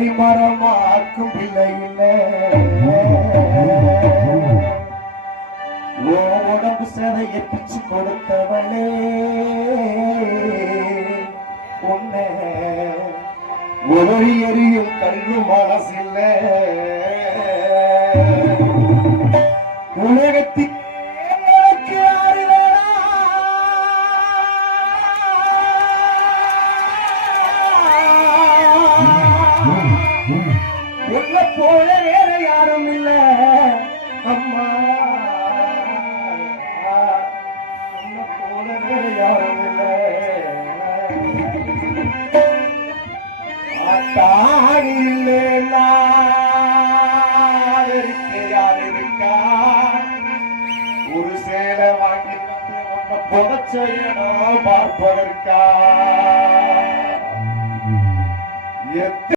அடிமரமாக்கும் பிள்ளை இல்லை உடம்பு சதையை பிச்சு கொடுத்தவளே உன்னை உதவி எறியும் கல்லு மனசில்ல உலகத்தின் உன்னை போல வேற யாரும் இல்ல அம்மா உன்னை போல வேற யாரும் இல்ல ஆத்தாடி இல்லைன்னா யார் இருக்கா ஒரு சேலை வாங்கி வந்து உன்னை புதைச்சேனோ பார்ப்பதற்கா